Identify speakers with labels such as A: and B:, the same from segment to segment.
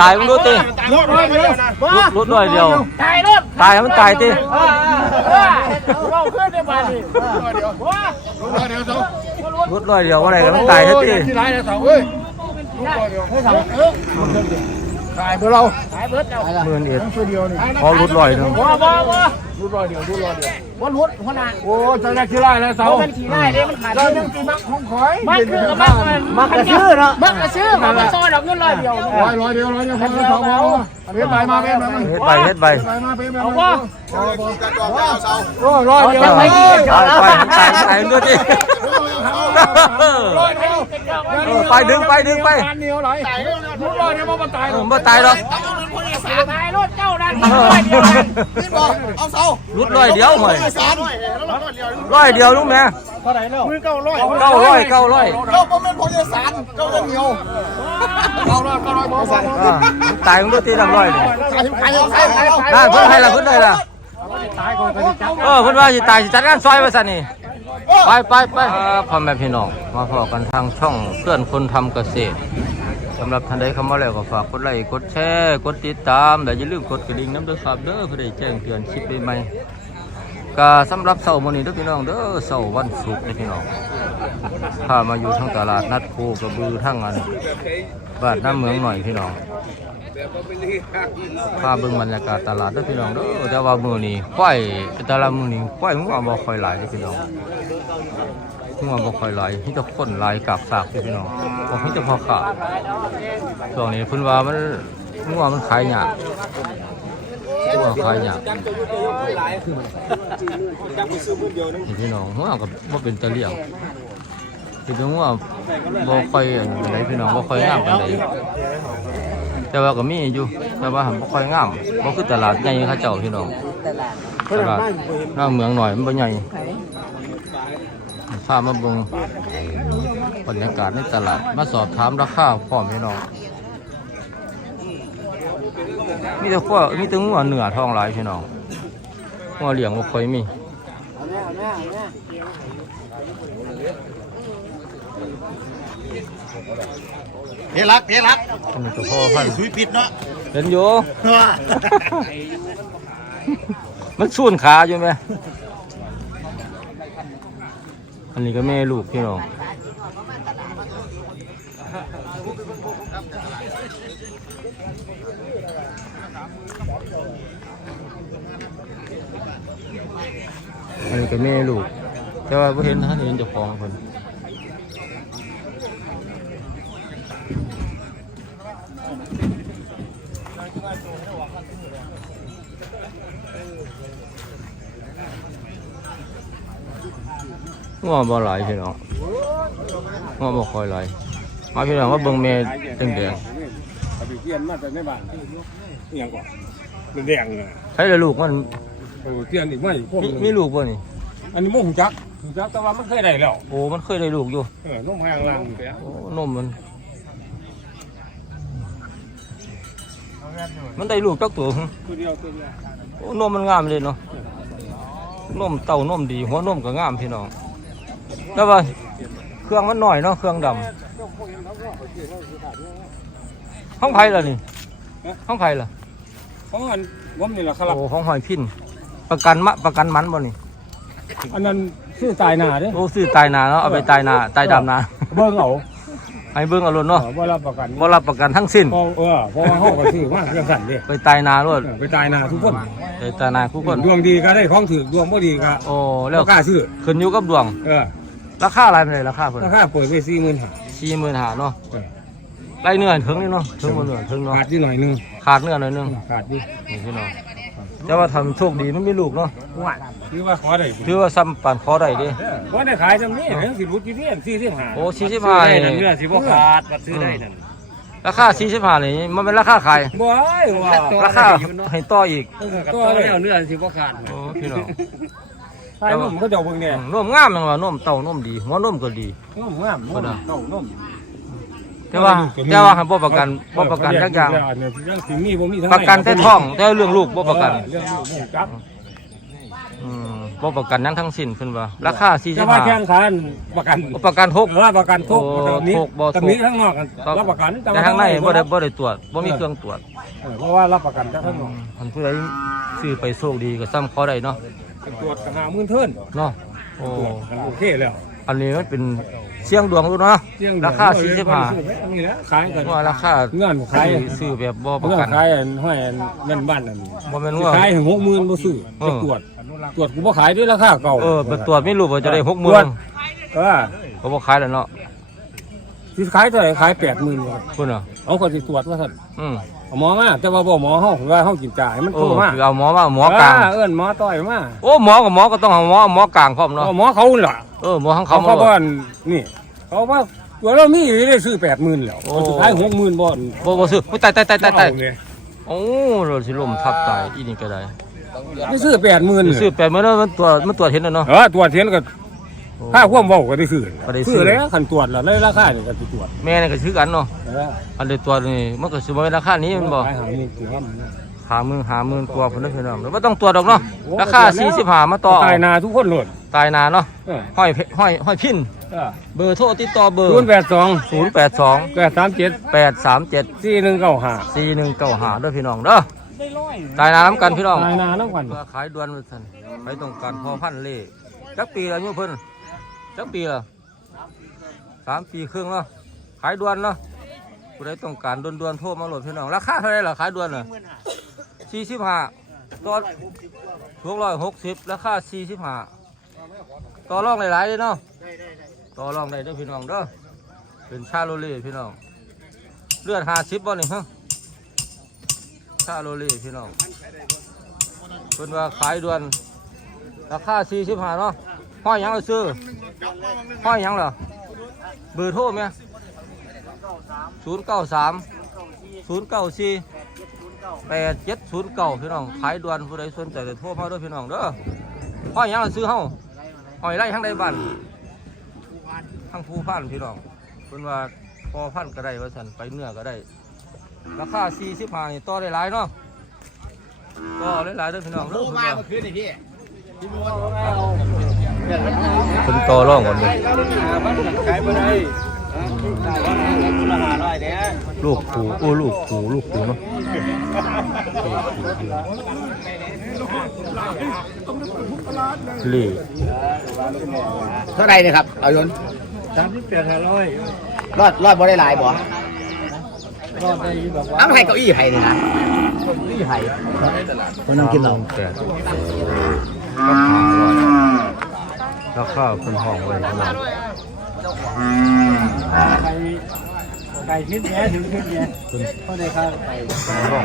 A: ตายมึงดูติ
B: รถร้อยเดียว
A: รุดรุดหน่อยเดียว
C: ตายรถ
A: ตายให้มันตายติ
C: เออเราขึ้นได้บ้านนี่ว้า
B: ร้อยเดียวสอง
A: รุดหน่อยเดียวว่าไรก็มันตายให้ติ
B: ที่ไรนะสองเฮ้ยให้สองเออขายเพื่อเรา
C: ตายเบิดแล้ว
A: หมื่นเอ็ด
B: ช่วยเดียวนี่
A: พอรุดลอยหนึง
C: ว้าว้าว้า
B: รูดร้อยเดียวรูดร้อยเดียว
C: ว่ารุดหัวหน้า
B: โอ้จะได้ที่ไรแล้วสอง
C: มันขี่ได้เด้มันขาด
B: เรายังตีมักของคอย
C: มันคือมันมันกระชื่อเนาะมันกระชื่อมันมาซอยดอกเงินร้อยเดียว
B: ร้อยร้อยเดียวร้อยเดียวพอสองพอเฮ็ดใบมาเฮ็ดใบมา
A: เฮ็ดใบเฮ็ดใบ
B: ใบมาเป็นแบบ
C: เอาว่า
B: โอ้ร้อยเดียว
A: ไปไปมันตายมันตายมึงดูติ
B: ร้อยเดียว
A: เออไปดึงไปดึงไป
B: การเหนียวไหลรูดร้อยเดียวมันตาย
A: เออบ่ตายหรอก
C: ตายรถเจ้านั่นร้อยเดียวนั่น
D: นี่บอกเอาเสา
A: รุดร้อยเดียวห่วย
D: สาร
A: ร้อยเดียวลุงแม่
B: มือเก้าร้อย
A: เก้าร้อยเก้าร้อย
D: เจ้าก็เป็นพยาสารเจ้าจะเหนียว
B: เก้าร้อยเก้าร้อยบอส
A: อ่ามันตายมึงดูติลำร้อยนี่
D: ขายขายขายขาย
A: น่าเพิ่นให้ละเพิ่นได้ละ
B: ตายก่ะ
A: เออเพิ่นว่าสิตายสิจัดงานซอยว่าซั่นนี่ไปไปไปพ่อแม่พี่น้องมาพอกันทางช่องเพื่อนคนทำเกษตร สำหรับท่านใดเข้ามาแล้วก็ฝากกดไลค์กดแชร์กดติดตามและอย่าลืมกดกระดิ่งน้ำเด้อครับเด้อเพื่อได้แจ้งเตือนคลิปใหม่ๆก็สำหรับเสาร์มื้อนี้เด้อพี่น้องเด้อเสาร์วันศุกร์เด้อพี่น้องพามาอยู่ทั้งตลาดนัดโคกระบือทั้งอันบ้านน้ำเมืองหน่อยพี่น้องพาเบิ่งบรรยากาศตลาดเด้อพี่น้องเด้อแต่ว่ามื้อนี้ควายแต่ละมื้อนี้ควายมันก็บ่ค่อยหลายเด้อพี่น้อง หัวบ่ค่อยไหลมีแต่คนไหลกากสากอยู่พี่น้องบ่มีแต่พอขาดช่วงนี้เพิ่นว่ามันหัวมันขายยากหัวขายยากนี่พี่น้องหัวก็บ่เป็นตะเลี่ยงคือหัวบ่ค่อยอันปานใดพี่น้องบ่ค่อยงามปานใดแต่ว่าก็มีอยู่ แต่ว่าบ่ค่อยงามบ่คือตลาดใหญ่เขาเจ้าพี่น้องตลาดหน้าเมืองหน่อยมันบ่ใหญ่ พามาเบิ่งบรรยากาศในตลาด มาสอบถามราคาพร้อมพี่น้อง มีแต่ข้อมีแต่งัวเหนือทองหลายพี่น้องงัวเลี้ยงบ่ค่อยมี
D: เฮลักเฮลัก
A: อันนี้ก็พอพัน
D: สุยปิดเนาะ
A: เห็นอยู่ มันสูนขาอยู่ไหม อันนี้ก็แม่ลูกพี่น้องอันนี้ก็แม่ลูก แต่ว่าเ่เห็นท่านเห็นเจ้าของคน ง้อบ่หลายพี่น้องง้อบ่ค่อยหลายมาพี่น้องว่าเบิ่งแม่แดง
B: เอาไปเกี่ยนมาแต่ในบ้านนี่ยังก่อนเป็นแดงเลย
A: ๆใช้แต่ลูกมัน
B: เออเกี่ยนอีกไม่พวก
A: มีมีลูกบ่นี่
B: อันนี้โมงจักจักแต่ว่ามันเคยได้แล้ว
A: โอ้มันเคยได้ลูกอยู่
B: เออน้องแพงลัง
A: โอ้นมมัน มันได้ลูกจักตัวหึ
B: ตัวเดียวตัวเดียว
A: โอ้นมมันงามเลยเนาะนมเต่านมดีหัวนมก็งามพี่น้อง แล้วว่าเครื่องมันหน่อยเนาะเครื่องดำห้องไผ่ล่ะนี่ห้องไผ่ล่ะ
B: เพราะอันผมนี่แหละครับ
A: โอ้ห้องหอยพินประกันมะประกันมันบ่นี่
B: อันนั้นชื่อตายหนาเด้
A: โอ้ซื้อตายนาเนาะเอาไปตายนาตายดำนา
B: เบิ่งเอา
A: ให้เบิ่งเอารถเนาะ
B: บ่รับประกัน
A: บ่รับประกันทั้งสิ้น
B: พอเออเพราะว่าเฮาก็ซื้อมาเรื่องสั่นเด้
A: ไปตายนารถ
B: ไปตายหนาทุกคน
A: ไปตายนาคู่คน
B: ดวงดีก็ได้ของถือดวงบ่ดีก็
A: โอ้แล้ว
B: บ่กล้าซื้อ
A: ขึ้นอยู่กับดวง
B: เออ
A: ราคาอะไรเป็นไรราคาเพิ่น
B: ราคาเปิดไว้40,000หา
A: สี่หมื่นหาเนาะ
B: เออ
A: ไรเนื้อถึงนี่เนาะถึงบนเนื้อถึงเนาะ
B: ขาดอยู่หน่อยนึง
A: ขาดเนื้อหน่อยนึง
B: ขาดอยู่
A: นี่พี่น้องแต่ว่าทำโชคดีมันมีลูกเนาะ
B: ว่าคือว่าขอได้
A: ถือว่าซ้ำปานขอได้เดิ
B: ว่าได้ขายจำนี้เรื่องสิรุดอยู่นี่สี่สิบห้า
A: โอ้สี่สิบห้านี่
B: เนื้อสิบ่ขาดบัดซื้อได้นั่น
A: ราคาสี่สิบห้านี่มันเป็นราคาขาย
B: บ่ไอ้ว่า
A: ราคาให้ต่ออีก
B: ตัวเนื้อเนื้อสิบ่ขาด
A: โอ้พี่น้อง
B: ใช่ผมก็จะเบิ่งเนี่ย
A: นมงามจังว่านมเต่านมดีหัวนมก็ดี
B: งามงามนมเต้านม
A: แต่ว่าแต่ว่าให้บ่ประกันบ่ประกันจักอย่าง
B: เรื่องสิมีบ่มีทั้ง
A: ประกันแต่ท้องแต่เรื่องลูกบ่ประกัน
B: เรื่องลูกจับ
A: อืมบ่ประกันหยังทั้งสิ้นเพิ่นว่าราคา
B: จะว่าแข่ง
A: 45
B: ขันประกัน
A: ประกันทุก
B: เออประกันทุก
A: โอ้
B: ตรงนี้
A: ทุกบ่ทุก
B: ตรงนี้ข้างนอกกันรับประกัน
A: แต่ทางในบ่ได้บ่ได้ตรวจบ่มีเครื่องตรวจ
B: เออเพราะว่ารับประกันแต่ข้างนอก
A: อันผู้ใดซื้อไปโชคดีก็ซ้ำขอได้เนาะ
B: ตรวจกันหาหมื่นเทิน
A: เนาะโอ้
B: ตรวจกันโอเคแล้ว
A: อันนี้มันเป็นเสียงดวงรู้เนาะ
B: เที่ยง
A: ราคา
B: เดือน
A: 45
B: นี่แหละขายกัน
A: ว่าราคา
B: เงื่อนขาย
A: ซื้อแบบบ่ประ
B: เงื่อ
A: กัน
B: นขายอันห้อยอันเงินบ้านอันนี้
A: บ่แม่น
B: สิ
A: ว่า
B: ขายถึงหกหมื่นบ่ซื้อ
A: เออ
B: จะตรวจตรวจกูบ่ขายด้วยราคาเก่า
A: เออไปตรวจไม่รู้ว่าจะได้
B: ตรวจ
A: 60,000
B: เออ
A: ก็บ่ขายแล้วเนาะ
B: สิขายเท่าไหร่ขายแปดหมื่นครับ
A: พุ่นน่ะ
B: เอาคนสิตรวจว่าท่าน
A: อืม
B: เอาหมอมาแต่ว่าบ่หมอเฮาว่าเฮากินจ่ายมัน
A: โอ้
B: โทรมา
A: คือเอาหมอมาหมอกลาง
B: เเอิ้นหมอต้อยมา
A: โอ้หมอกับหมอก็ต้องเอาหมอหมอกลางพร้อมเนาะ
B: เอาหมอเขาล่ะ
A: เออหมอของ
B: เขา
A: เขา
B: เขา
A: มา
B: บ้านนี่ เขาว่าตัวเรามีอยู่ได้ซื้อแปดหมื่นแล้ว
A: โอ้
B: สุดท้ายหกหมื่นบ่อน
A: บ่บ่ซื้ออุ๊ยตายตายตายตายตาย
B: เอไง
A: โอ้รถสิลมทับตายอีนี่ก็ได้
B: ไม่ซื้อแปดหมื่น
A: ซื้อแปดมื้อแล้วมันตรวจมันตรวจเห็นแล้วเนาะ
B: เออตรวจเทียนก็ ค่าความเว้าก็ได้ซื้อ
A: ก็ได้ซื้อ
B: ซื้อแล้วคันตรวจแล้วในราคาเนี่ยก็สิตรวจ
A: แม่นี่ก็ซื้อกันเนาะ
B: เออ
A: อันเดยวตรวจนี่มันก็สิบ่เป็นราคานี้แมันบ่
B: ขายหาหมื่นตัวมัน
A: หาหมื่นหาหมื่นกว่าพุ่นเด้อพี่น้องแล้วบ่ต้องตรวจดอกเนาะราคา45มาต่อ
B: ตายนาทุกคนโหลด
A: ตายนานเนาะ
B: เออ
A: ห้อยเพห้อยห้อยพิน
B: เออ
A: เบอร์โทรติดต่อเบอร์
B: ศูนย์แปดสอง
A: 082
B: แปดสามเจ็ด
A: 837
B: สี่หนึ่งเก้าห้า
A: 4195เด้อพี่น้องเด้อตายนานนํกันพี่น้อง
B: ตายนาน้ำกัน
A: ว่าขายด่วนว่าซั่นไปต้องการพอพันธุ์เล่จักปีละอายุเพิ่น จักปีละสามปีครึ่งเนาะขายด่วนเนาะผู้ใดต้องการด่วนๆโทรมาโหลดพี่น้องราคาเท่าไหร่ล่ะขายด่วนน่ะสี่สิบห้าต่อหกร้อยหกสิบราคาสี่สิบห้าต่อรองหลายๆเลยเนาะต่อรองได้เด้อพี่น้องเด้อเป็นชาโลเล่พี่น้องเลือดห้าสิบบ่นี่ฮะชาโลเล่พี่น้องเพิ่นว่าขายด่วนราคา45เนาะ ห้อยยังเราซื้อห้อยยังเหรอเบอร์โทรไหม093 094 8709พี่น้องขายด่วนผู้ใดสนใจจะโทรมาด้วยพี่น้องเด้อห้อยยังเราซื้อเฮาห้อยไร่ทั้งใดบ้านทั้งผู้พันพี่น้องเพิ่นว่าพอพันก็ได้ว่าซั่นไปเนื้อก็ได้ ราคา45นี่ต่อได้หลายเนาะก็หลายๆเด้อพี่น้องเด้อมาเมื่อคืนนี่พี่เป็น ต่อร่องก่อนเลย
B: ขายไปได้
A: ลูกผูโอ้ลูกผูลูกผูเนาะลี
D: เท่าไรเนี่ยครับ เอายน
B: สามสิบแปดห้าร้อย
D: รอดรอดบ่ได้หลายบ่
B: รอดได้ยี่บอกว่า
D: น้ำไห้เก้าอี้ไห้นี่นะเก้าอี้ไห้
A: คนนั่งกินเหล้าแปดราคาคนห้องไว้พี่น้อง
B: ไก่ไก่ชิ้นแย่ถึงชิ้นแย่
A: คน
B: เท่าไรครับไก่
A: ห้อง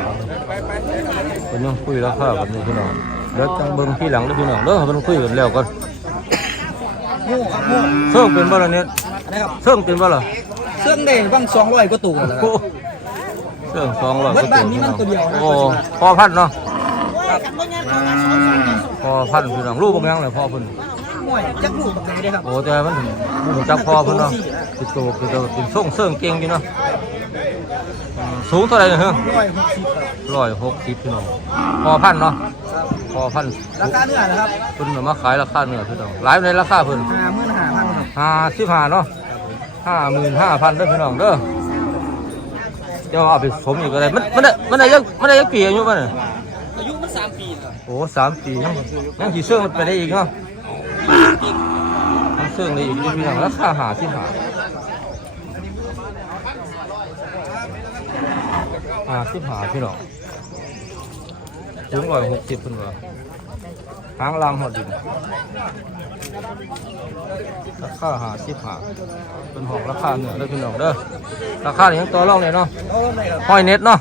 A: คนยังคุยราคากันอยู่พี่น้องเดี๋ยวจังเบิ่งที่หลังเด้อพี่น้องเด้อเพิ่นคุยกันแล้วก่อนเสื่องเป็นบ่ละเนี่ยเสื่องเป็นบ่ล่ะ
D: เครื่องเด้บ้างสองร้อยกว่าตู้แล้ว
A: เครื่องสองร้อย
D: บ้านนี้มันตัวเดียว
A: โอ้พอพันเนาะพอพันพี่น้องรูปบางอย่างเลยพอพิ่น
D: ห่วยจักลูกบักไหนได้ครับ
A: โอ้แต่มันถึงมันจักพอเพิ่นเนาะติดตัวติดตัวเป็นส่งเสื่องเก่งอยู่เนาะอืมสูงเท่าไหร่เนี่ยเฮ้ย
D: ร้อยหกสิบครับ
A: ร้อยหกสิบพี่น้องพอพันเนาะพอพัน
D: ราคาเนื้อนะครับ
A: เพิ่นเอามาขายราคาเนื้อพี่น้องหลายในราคาเพิ่น
D: ห้าหมื่นห้าพันครับ
A: ห้าสิบห้าเนาะห้าหมื่นห้าพันเด้อพี่น้องเด้อเดี๋ยวเอาไปสมอีกก็ได้มันมันได้มันได้ยังมันได้ยังปีอายุมันน่ะ
D: อายุมันสามปีครับ
A: โอ้สามปียังยังสีเสื่องไปได้อีกเนาะ ยังเสื่องได้อีกพี่น้องราคาหาสิบหาหาสิบหาพี่น้องถึงร้อยหกสิบเพิ่นว่าหางลามหอดินราคาหาสิบหาเป็นของราคาเหนือเด้พี่น้องเด้อราคานี่ยังต่อรองเลยเนาะ
D: เอาลงเลยครับ
A: ห้อยเน็ตเนาะ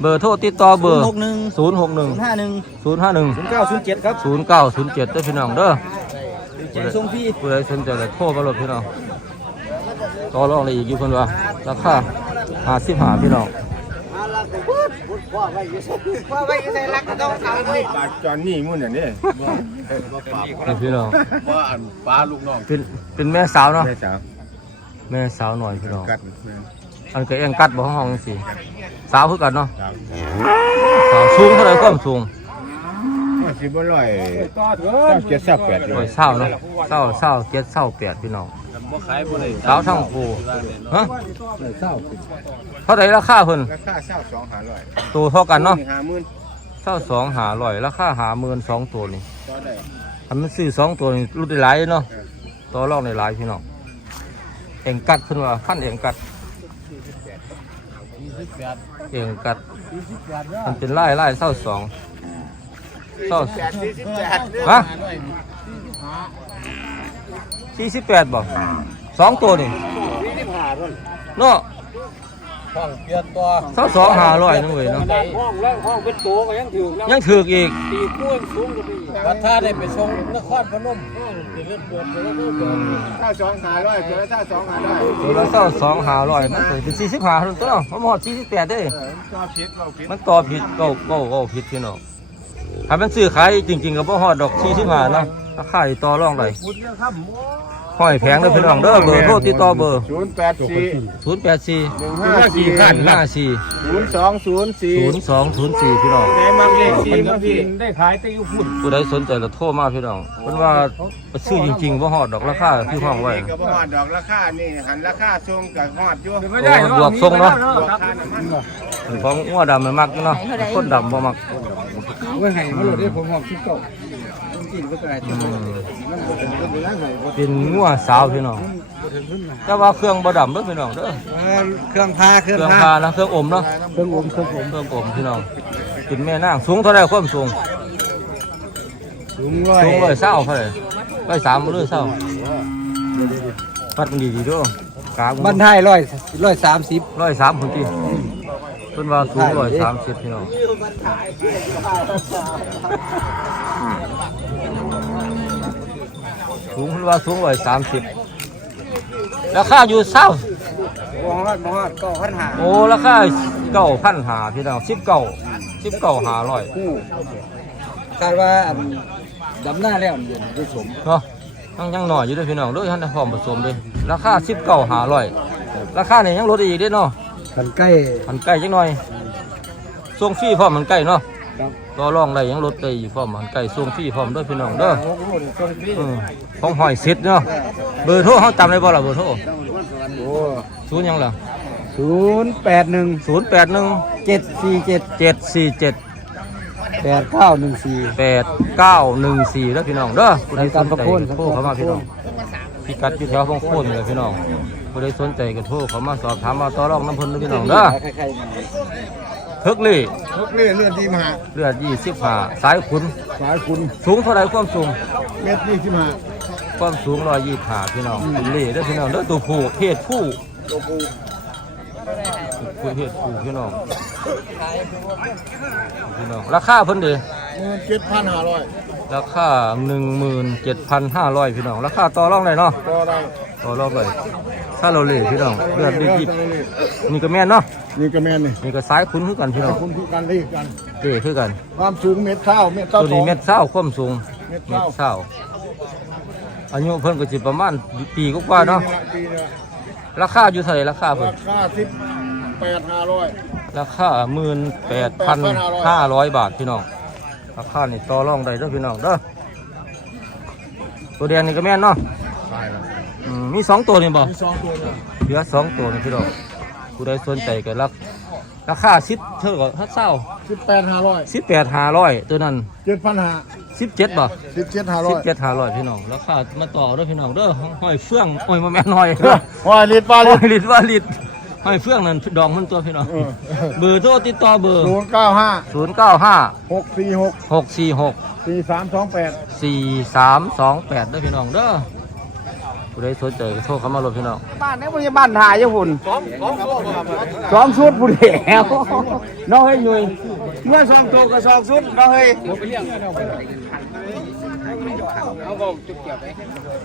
A: เบอร์โทรติดต่อเบอร์
D: หกหนึ่ง
A: ศูนย์หกหนึ่ง
D: ห้าหนึ่ง
A: ศูนย์ห้าหนึ่ง
D: ศูนย์เก้าศูนย์เจ็ดครับ
A: ศูนย์เก้าศูนย์เจ็ดด้วยพี่น้องเด้อ
D: เจ็ดส่งพี่
A: ผู้ใดสนใจเลยโทรมาเลยพี่น้องต่อรองเลยอีกอยู่คนว่าราคาห้าสิบห้าพี่น้อง
D: ว่าไว้ยังไงรักก็ต้องเอาเลย
B: ปากจอนนี่มุ่นอย่างนี้
A: นี่พี่น้อง
D: ว่าอันฟ้าลูกน้อง
A: เป็นเป็นแม่สาวเนาะ
B: แม่สาว
A: แม่สาวหน่อยพี่น้อง
B: กัด
A: อันก็เอ็งกัดบ่ห้องสิสาวคือกันเนาะสาวสูงเท่าไหร่ความสูง
B: ว่า สิ
E: บ่ร้อย
B: เถ
E: เก้าเจ็ดสิบแปด
A: ร้อยเศร้าเนาะเศร้าเศร้าเจ็ดเศร้าแปดพี่น้องสาทั้งคู่ฮะเท่าไหร่ราคาเพิ่น
E: ราคาเช่าสองหาร้อย
A: ตัวเท่ากันเนาะ
E: หาหมื่น
A: เศร้าสองหาร้อยราคาหาหมื่นสองตัวนี่
E: ต่อได้
A: ทำมันซื้อสองตัวนี่รุดได้หลายเนาะตัวรองได้หลายพี่น้องเองกัดเพิ่นว่าพันเองกัดเองกัดมันเป็นไล่ไล่เศร้าสอง เศร้า
E: แปดสี่สิบแปด
A: ฮะสี่สิบแปดบ่สองตัวนี่เนาะ
B: ห้องเปลี่ยนตัว
A: เศร้าสองหาร้อยนึงเว้ยเนาะ
B: ห้องแล้วห้องเป็นตัวก็ยังถือแล้ว
A: ยังถือกอีก
B: ตีกู้สูงกันไปอีกวัดท่าได้ไปชงนครพนมเป็นเรื่องเดือดเป็นเรื่องเดือด
E: เช่าสองหาร้อยเจอเช่าสองหาร้อย
A: ตัวละเศร้าสองหาร้อยมันเป็นสี่สิบห้าตัวเนาะมันหมดสี่สิบแปดเด้
E: ก็ผิดเราผิด
A: มันต่อผิดก็ก็ก็ผิดพี่น้อง ถ้ามันซื้อขายจริงๆก็บ่ฮอดดอกสี่สิบห้าเนาะราคาอีต่อรองได้
B: พุทธครับ
A: ห้อยแพงเด้อพี่น้องเด้อเบอร์โทรติดต่อเบอร์
E: ศูนย์แปดสี่
A: ศูนย์แปดสี่
E: หนึ่งห้าสี่
A: ห้าสี่
E: ศูนย์สองศูนย์สี่
A: ศูนย์สองศูนย์สี่พี่น้อง
E: ไหนมาเลขสี่ครับพี่
B: ได้ขายแต่อยู่พุ่น
A: ผู้ใดสนใจเราโทรมาพี่น้องเพิ่นว่าไปซื้อจริงๆบ่ฮอดดอกราคาที่ห้องไว้
E: นี่ก็บ่ฮอดดอกราคานี่หันราคาส่งกับฮอดอยู่
B: ไม่ได้
A: บวกทรงเนาะ
E: ราคาน้ำมัน
A: ของงัวดำมันมักเนาะคนดำบ่มัก
B: เมื่อไงมาโหลดได้ผมหอมชิบเก่า
A: อืมเป็นงัวสาวพี่น้องแต่ว่าเครื่องบ่ดำเด้อพี่น้องเด้อ
D: เครื่องพาเค
A: เค
D: รื่อง
A: รื่อง
D: พา
A: พานะเครื่องอมเนาะ
B: เครื่องอมเครื่องอม
A: เครื่องอมพี่น้องเป็นแม่นางสูงเท่าไรความสูง
B: สูงร้อย
A: สูงร้อยเศร้าเท่าไหร่ร้อยสามหรือเศร้าวัดมันดีๆเด้วยกลาง
D: บ้านไทยร้อยร้อยสามสิบ
A: ร้อยสามคนที่ เพิ่นว่าสูงร้อยสามสิบพี่น้องสูงเพิ่นว่าสูงร้อยสามสิบราคาอยู่เศร้า
D: บ่ฮอดบ่ฮอดก็พันหา
A: โอ้ราคาเก้าพันหาพี่น้องสิบเก้าสิบเก้าหาร้อย
D: คาดว่าอันดำหน้าแล้วมันได้สม
A: เนาะยังยังหน่อยอยู่เด้วยพี่น้องเด้วยท่านได้พร้อมผสมเลยราคาสิบเก้าหาร้อยราคาเนี่ยยังลดอีกเด้เนาะ
D: กันใกล้
A: มันใกล้จังหน่อยส่งฟรีพร้อมมันใกล้เนาะ
D: ครับ
A: ต่อรองได้ยังลดได้อยู่พร้อมมันใกล้ส่งฟรีพร้อมเด้วยพี่น้องเด้ออืมของหอยเซ็ตเนาะเบอร์โทรเขาจำได้บ่ล่ะเบอร์โทร
D: โอ้
A: ศูนย์หยังล่ะ
D: ศูนย์แปดหนึ่ง
A: ศูนย์แปดหนึ่ง
D: เจ็ดสี่เจ็ด
A: เจ็ดสี่เจ็ด
D: แปดเก้าหนึ่งสี่
A: แปดเก้าหนึ่งสี่เด้อพี่น้องเด้อผู้ใดสนใจ
D: รายการประโคน
A: โทรเข้ามาพี่น้องพิกัดอยู่แถวพงโคนนี่แหละพี่น้อง ผู้ใดสนใจก็โทรเข้ามาสอบถามมาต่อรองน้ำเพิ่นเด้อพี่น้องเด้อ
D: ใครๆมา
A: ทึกลี่
E: ทุกเรื่องเรื่องที่มา
A: เลือดยี่สิบห้าสายขุน
E: สายคุณ
A: สูงเท่าไรความสูง
E: เม็ดนี่ที่มา
A: ความสูงร้อยยี่ห้าพี่น้องเป็นเล่เด้อพี่น้องเด้อตัวผู้เพศผู้
E: ตัวกู
A: ผู้เพศผู้พี่น้องพี่น้องราคาเพิ่นเด้
E: เจ็ดพันห้าร้อย
A: ราคาหนึ่งหมื่นเจ็ดพันห้าร้อยพี่น้อง ราคาต่อรองได้เนาะ
E: ก็ได้
A: ต่อรองได้ถ้าเราเล่พี่น้องเลือดดีจิบนี่ก็แม่นเนาะ
E: นี่ก็แม่นนี่
A: นี่ก็สายขุนคือกันพี่น้อง
E: คุณคือกันที่กัน
A: เล่คือกัน
E: ความสูงเม็ดเท่าเม็ดเท่า
A: ตัวนี้เม็ดเศร้าความสูง
E: เม็ด
A: เม็ด
E: เท่า
A: เศร้าอายุเพิ่นก็สิประมาณปีกว่าๆเนาะ
E: ปีเนี่ย
A: ราคาอยู่เท่าไหร่ราคาเพิ่
E: รานคาสิบแปดห้าร้อย
A: ราคาหมื่นแปดพันห้าร้อยบาทพี่น้อง ราคานี่ต่อรองได้เด้อพี่น้องเด้อตัวแดงนี่ก็แม่นเนาะอืมมีสองตัวนี่บ่
E: มีสองตัวเลย
A: เหลือสองตัวนี่พี่น้องผู้ใดสนใจก็รับราคาสิบเท่ากับถ้าเศร้า
E: สิบแปดห้าร้อย
A: สิบแปดห้าร้อยตัวนั้น
E: เจ็ดพันห้า
A: สิบเจ็ดบ่
E: สิบเจ็ดห้าร้
A: สิ
E: อบย
A: เจ็ดห้าร้อยพี่น้องราคามาต่อเด้อพี่น้องเด้อห้อยเฟื่องห้อยมาแม่นห้อย
E: ว่าลิตรว่า
A: ห้
E: ลิ
A: อ
E: ตร
A: ยลิตรว่าลิตร ห้อยเฟื่องนั่นดองมันตัวพี่น้อง
E: เออ
A: เบอร์โทรติดต่อเบอร์
E: ศูนย์เก้าห้า
A: ศูนย์เก้าห้า
E: หกสี่หก
A: หกสี่หก
E: สี่สามสองแปด
A: สี่สามสองแปดเด้อพี่น้องเด้อผู้ใดสนใจก็โทรเข้ามาเลยพี่น้อง
D: บ้านนี้พยาบาลถ่ายอยู่หุ่นสองชุดผู้เดียวน้องเฮ้ยยุยเมื่อสองตัวก็สองชุดน้องเฮ้ย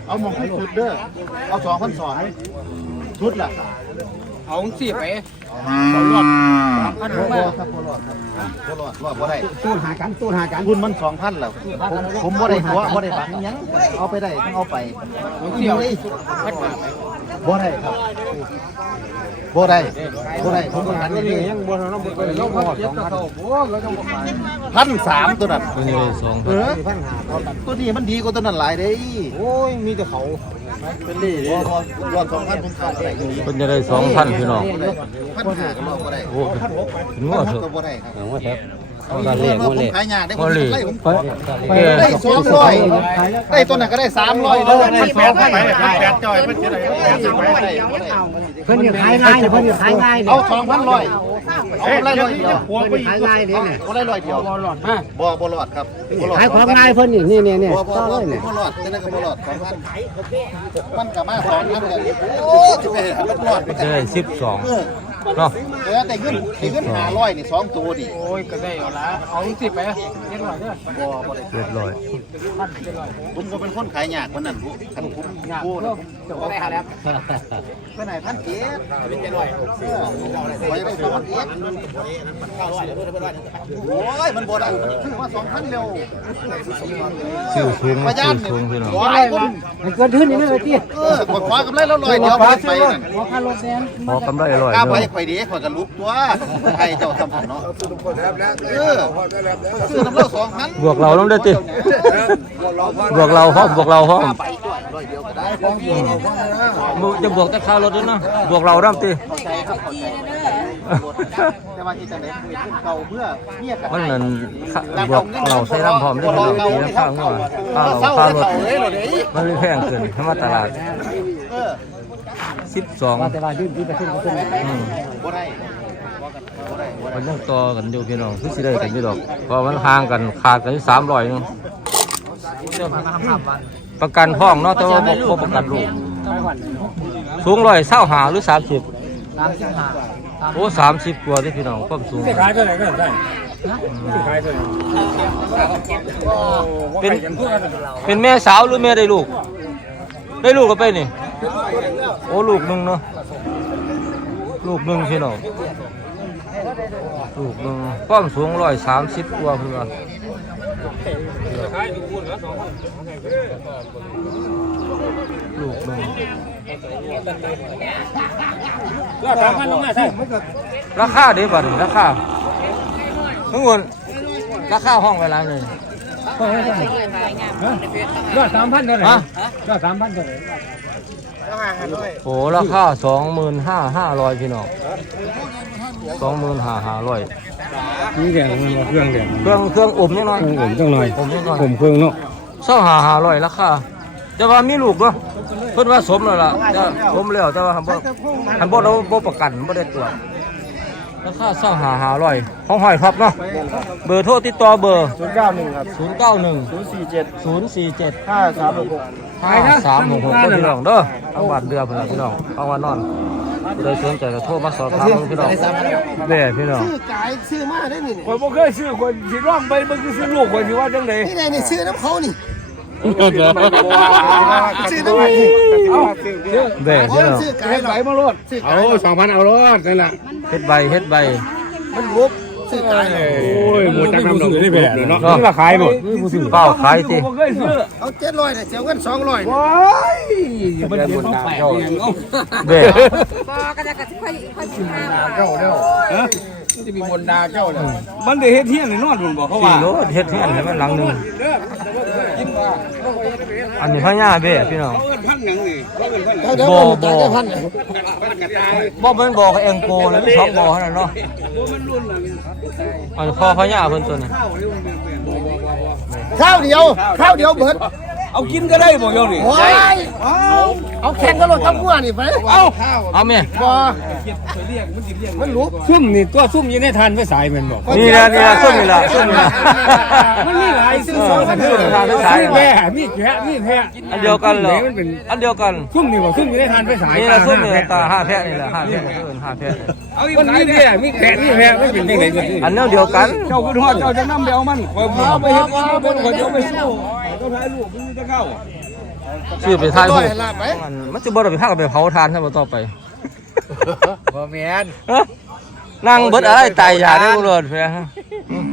E: เอาหมกให้สุดเด้อเอาสองพันสองชุดล่ะ
B: เอาสี่ไป
E: เอารอดพันบ่ครับบ่รอดครับบ่รอดรอดบ่ได้
D: ตูนหากันตูนหากัน
E: คุณมันสองพันแล้วผมผมบ่ได้หัวบ่ได้บักหยังเอาไปได้ต้องเอาไป
B: เอาสี่ไปพัดมาไป
E: บ่ได้ครับบ่ได้บ่ได้ผมหันนี่ยังบ่เราบ่ได้ลงหอด2,000พันสามตัวนั้น
A: ตัวนี้ได้สอง
E: เออตัวนี้มันดีกว่าตัวนั้นหลายเด้โอ้ยมีแต่เขาเป็นลี่เด้รอด2,000ผมขาดได้อยู่
A: ตัวนี้ได้สองพันพี่น้อง
E: พันห้าก็รอดบ่ได้
A: โอ้ถึงว่าเถอะ
E: ก็บ่ได้ครับ
B: ว่าครับ
E: การเลี้ยงผมขายยากได้ผมไล่ผม
A: เออ
E: ได้สองร้อยได้ตัวนั้นก็ได้สามร้อยเลยได้สองพันแปดจอยมันจะได้แปดสิบได้
C: เพิ่นจะขายง่ายเพิ่นจะขายง่าย
E: เอาสองพันร้อยเอาไล่ร้อยเดียว
C: ขายง่ายเนี่ย
E: เอาไล่ร้อยเดียวบ่หลอดมาบ่บ่หลอดครับบ่หลอด
C: ขายของง่ายเพิ่นนี่นี่นี่นี่
E: บ่บ่
C: ต่อ
E: บ่
C: เลยเนี่ย
E: บ่หลอดจะได้ก็บ่หลอดสองพันมันก็มาสองพันเลยโอ้จะไปมันหลอดไป
A: จะได้สิบสอง เนาะ
E: เออแต่เงินแต่เงินห้าร้อยนี่สองตัวดิ
B: โอ้ยก็ได้เอาละเอาสิบไปเจ็ดร้อยเด้อ
E: บ่บ่ได้
A: เรียบร้อย
E: ผมก็เป็นคนขายยากวันนั้นผู้คันผมผู้นะผม
B: ได้หาแล้ว
E: ไปไหนพันเจ็ดเป็นเจ็ดร้อยไว้ได้สองพันเจ็ดโอ้ยมันบ่ได้มันซื้อมาสองพันเร็ว
A: ชื่อสูง
E: ประหยั
A: ชื่
E: ด
A: อสูงพี่น้อง
E: บ่ได้ผม
C: มันเกินทุนนี่ไม่เลยที่
E: เออกดคว้ากำไรแล้วลอยเดียวไปไปนั่น
C: พอค่ารถแซน
A: พอกำไรอร่อย
E: กล้าไป
A: เนาะ
E: ไปดีข่อยกันลุกตัวใครเจ้าทำผันเนาะเออซื้อน้ำเลือดสองพัน
A: บวกเราต้องได้ติบวกเราพร้อมบวกเราพร้อม
E: ไปด้วยร้อยเดียวก็ได้ของเย็น
A: มึงจะบวกแต่ค่ารถด้วยนะบวกเราด้ำติ
E: เข้าใจครับเข้าใจแต่ว่าที่จะได้คุยขึ้นเก่าเพื่อเมียกับ
A: มันนั่นค่าบวกเราใช้น้ำพร้อมได้พี่น้องตีน้ำข้าวงัวค่าเราค่ารถมันเลยแพงขึ้นถ้ามาตลาด
E: เออ
A: สิบสอง
C: แต่ว่ายื่นที่ประเทศก็เป็น
A: อืม
E: บ่ได้บ่ได้บ่ได้
A: มันยังต่อกันอยู่พี่น้องคือสิได้กันอยู่ดอกเพราะมันห่างกันขาดกันสามร้อยนึงประกันห้องเนาะแต่ว่าบ่บ่ประกันลูกสูงร้อยเศร้าหาหรือสามสิบ
C: สามสิบห้า
A: โอ้สามสิบกว่าที่พี่น้องความสูง
B: ขายเท่าไหร่ก็ได้ขายเท่าไหร่
A: เป็นเป็นแม่สาวหรือแม่ได้ลูก ได้ลูกก็ไปนี่ โอ้ลูกหนึ่งเนาะ ลูกหนึ่งพี่น้องลูกหนึ่งความสูงร้อยสามสิบกว่าเพื่อนลูกหนึ่งราคาเด้บัดนี้ราคาทั้งหมดราคาห้องเวลาเลย
B: ก็สามพันเท่าไหร่
A: ฮะ
B: ก็สามพันเท่าไหร่
A: โอ้ราคาสองหมื่นห้าห้าร้อยพี่น้องสองหมื่นห้าห้าร้อย
B: นี่แกมันเครื่องแก
A: เครื่องเครื่องอมยังน้อย
B: ผมจังหน่อย
A: อมยังน้อย
B: ผมเครื่องเนาะ
A: เศร้าหาหาร้อยราคาแต่ว่ามีลูกเนาะเพิ่นว่าสมแล้วล่ะจะสมแล้วแต่ว่าหันบ่หันบ่เราบ่ประกันบ่ได้ตรวจ ราคาเศร้าหาหาร้อยของหอยครับเนาะเบอร์โทรติดต่อเบอร์
D: ศูนย์เก้าหนึ่งครับ
A: 091
D: ศูนย์สี่เจ็ด
A: 047
D: ห้าสามหกหก
A: 5366พี่น้องเด้อเอาบาดเดือพุ่นล่ะพี่น้องเอาว่านอนผู้ใดสนใจก็โทรมาสอบถามเบิ่งพี่น้องแม่พี่น้อง
C: กายซื้อมาได้นี่
B: คนบ่เคยซื้อคนสิร้องไปมันคือซื้อลูกคนสิว่าจังได๋
C: นี่ไงนี่ซื้อน้ำเขานี่
B: ซื้อน้ำมัน
A: แม่พี่น้อง
C: ซื้อกาย
B: เฮ็ดใบมาโลดเอา2,000เอาโลดนั่นแหละ
A: เฮ็ดใบเฮ็ดใบ
C: มันรุบซื้อกาย
B: โอ้ยหมดจักน้ำดอกได้แผ่เนาะนี่ราขายบ่
A: เป้าขายติ
B: เอา
C: เจ็ดร้อยเนี่ยเสียเงินสองร้อย
B: ว้ายมันเป็นของแปลกเนาะ
A: แม่
F: บอกก็จะกระค่อยค่อยสิมา
B: เจ้าเด้อ มันจะมีบนดาเจ้าเด้อมันได้เฮ็ดเที่ยงนี่นอนพุ่นบ่เขา
A: สี่
B: ว่า
A: โลเฮ็ดเฮือนให้มันหลังหนึงอันนี้พญาเบ้พี่น้อง
B: เขาเอิ้นพันหยังนี่เขาเอิ้นพัน
C: เดี๋ยวเดี๋ยวมันจ่ายได้พัน
B: พันกระจาย
A: บ่แม่นบอกกับเองโกเลยมีสองบ่อเท่านั้นเนาะ
B: มันรุ่นละ
A: อันนี้พ่อพญาเพิ่นตัวนี้
C: ข้าวเดียว ข้าวเดียวเบิด
B: เอากินก็ได้บ่โยนี่
C: โอ้ยเอาแข่งกันรถกับงัวนี่ไปเอา
A: เอาแม่
C: บ่มันรุบ
B: ซุ่มนี่ตัวซุ่มอยู่ในทานไฟสายแม่นบ่
A: นี่ล่ะนี่ล่ะส้มนี่ล่ะส้มนี่ล่ะ
B: มันมีหลายซื้อ
A: เอ
B: สอ
A: องมัน
B: ซื้
A: คือ
B: อ
A: ทานไฟฉาย
B: แม่มีแพะมีแพะ
A: อันเดียวกันเหรอ
B: มันเป็น
A: อันเดียวกัน
B: ซุ่มนี่บ่ซุ่มอยู่ในทานไฟสาย
A: นี่ล่ะส้มนี่ล่ะตาห้าแพะนี่ล่ะห้าแพะเอิ้นห้าแพะ
B: มันมีแพะมีแพะมีแพะมันเป็นจังได๋กัน
A: อันแนวเดียวกัน
B: เจ้าคือฮอดเจ้าจะนำไปเอามันข่อยเอาไปเฮ็ดเอาบ่ข่อยเอาไปสู้ เจ้าถ่ายรูปมันจะเข้า
A: ชื่อไปถ่ายรูป
C: ลาบไป
A: มันมันสิบ่ได้ไปพากันไปเผาทานซะบ่ต่อไป
C: บ่แม่น
A: ฮะนั่งเบิดอะไรตายยาได้บ่รอดแพ้ฮะ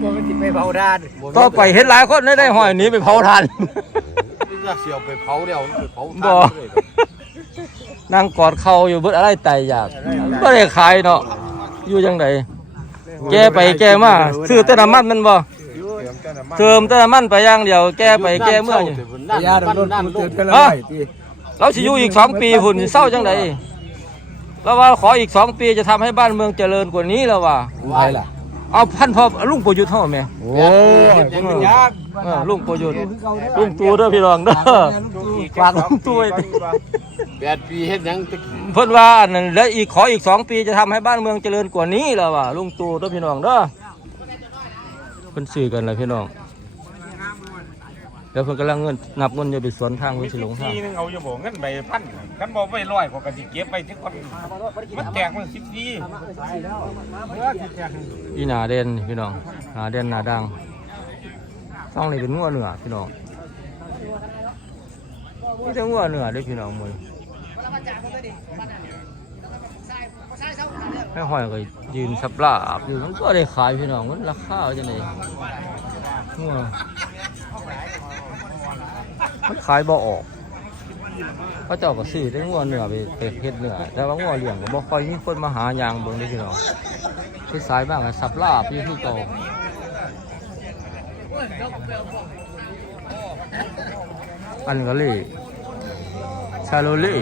C: บ่มันสิไปเผาด้าน
A: ต่อไปเห็นหลายคนได้ได้หอยหนี้ไปเผาทาน
E: นี่จะเสียวไปเผาเดียวไปเผา
A: บ่นั่งกอดเข่าอยู่เบิดอะไรไตอยากบ่ได้ขายเนาะอยู่จังไดแกไปแกมาซื้อแต่น้ำมันแมันบ่ เติมแต่น้ำมันไปอย่างเดียวแกไปแกเมื่ออยู่
D: ยาดำรถมันเตือนกัน
A: ฮะ
D: เลยที่
A: เราสิอยู่อีกสองปีพุ่นสิเศร้าจังไดเราว่าขออีกสองปีจะทำให้บ้านเมืองเจริญกว่านี้แล้วว่า
D: ไปล่ะ
A: เอาพันพอลุงประยุทธ์เท่าไหม
D: โอ้ย
A: เออลุงประยุทธ์ลุงตู่เด้อพี่น้องเด้อฝากลุงตู่ไว้
B: แปดปีเฮ็ดหยังตะ
A: เพิ่นว่าอันนั้นแล้วอีกขออีกสองปีจะทำให้บ้านเมืองเจริญกว่านี้แล้วว่าลุงตู่เด้อพี่น้องเด้อเพิ่นซื้อกันเลยพี่น้องแล้วเพิ่นกำลังเงินนับเงินอยู่ไปสวนทางเพิ่นสิหลงทาง
G: ทีนึงเอาอยู่บ่เงินใบพันกันบ่ไปร้อยก็กะสิเก็บไปทุกคนมันแตกมันสิบดี
A: อีหนาเด่นพี่น้องหนาเด่นหนาดังต้องนี่เป็นงัวเหนือพี่น้องนี่จะงัวเหนือเด้อพี่น้องมือ ไม่ห้อยก็ยืนสับลาบอยู่มันก็ได้ขายพี่น้องมันราคาจะไหนงัวมันขายบ่ออกเขาเจ้าก็ซื้อได้งัวเหนือไปไปเฮ็ดเหนือแต่ว่างัวเลี้ยงก็บ่ค่อยมีคนมาหายางเบิ่งเด้อพี่น้องที่สายบ้างอะสับลาบอยู่ที่เก่าอันก็เลยชาโลเล่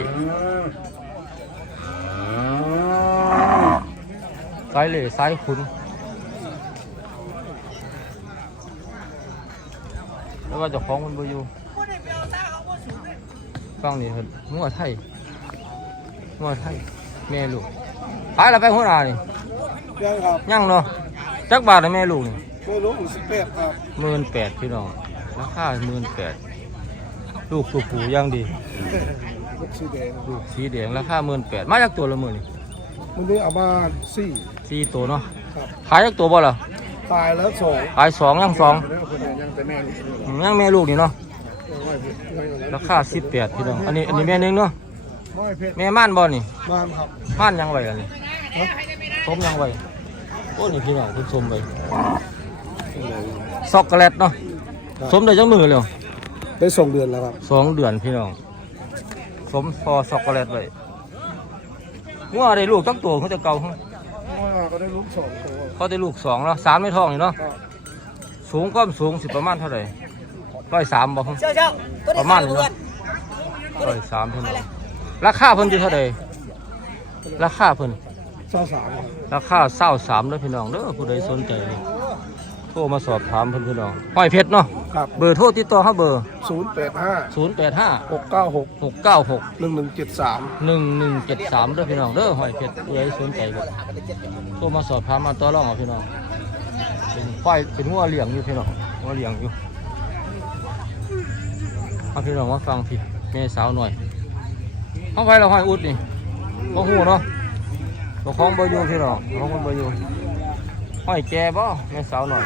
A: สายเล่สายขุนแล้วก็เจะคล้าของมันบอยู่ฟังนี่เพิ่นงัวไทยงัวไทยแม่ลูกขายแล้วไปหัวหน้านี่
E: ยังครับ
A: ยังเนาะจักบาทเลยแม่ลูกนี่
E: ไม่รู้สิบแปดครับ
A: หมื่นแปดพี่น้องราคาหมื่นแปดลูกตัวผู้ย่างดี
E: ลูกสีแดง
A: ลูกสีแดงราคาหมื่นแปดมาจากตัวละหมื่นนี่
E: มันนี้เอามาสี่
A: สี่ตัวเนาะ
E: ครับ
A: ขายจากตัวบ่ล่ะ
E: ตายแล้วสอง
A: ขายสองยังสอง
E: ยังแต่แม่ลูก
A: อืมยังแม่ลูกนี่เนาะราคาสิบแปดพี่น้องอันนี้อันนี้แม่หนึงเนาะ
E: ไม่เพชร
A: แม่ม่านบ่นี่
E: บ้านครับ
A: ม่านยังไว้อันนี้สมยังไว้โอ้นี่พี่น้องคุณสมไปช็อกโกแลตเนาะสมได้จังมือเลย
E: ได้สองเดือนแล้วครับ
A: สองเดือนพี่น้องสมพอช็อกโกแลตไว้ งัวได้ลูกตั้งตัวเขาจะเก่าเขา
E: ก็ได้ลูกสองตัว
A: เขาได้ลูกสองแล้วสามไม่ท้องนี่เนาะ
E: ครับ
A: สูงก็สูงสิประมาณเท่าไหร่ร้อยสามบ่ครับ
F: เจ้าเจ้าตัว
A: ประมาณนี้เนาะร้อยสามพี่น้องราคาเพิ่นอยู่เท่าไหร่ราคาเพิ่น
E: เศร้าสามครับ
A: ราคาเศร้าสามเด้อพี่น้องเด้อผู้ใดสนใจนี่โทรมาสอบถามเพิ่นพี่น้องห้อยเพชรเนาะ
E: ครับ
A: เบอร์โทรติดต่อเขาเบอร์
E: ศูนย์แปดห้า
A: ศูนย์แปดห้า
E: หกเก้าหก
A: หกเก้าหก
E: หนึ่งหนึ่งเจ็ดสาม
A: หนึ่งหนึ่งเจ็ดสามเด้อพี่น้องเด้อหอยเพชรผู้ใดสนใจก็โทรมาสอบถามมาต่อรองเอาพี่น้องเป็นควายเป็นหัวเหลี่ยงอยู่พี่น้องหัวเหลี่ยงอยู่เอาพี่น้องมาฟังพี่แม่สาวหน่อยห้องไฟเราห้อยอุดนี่บ่หูเนาะตัวของบ่อยู่พี่น้องตัวของมันบ่อยู่ห้อยแก่บ่แม่สาวหน่อย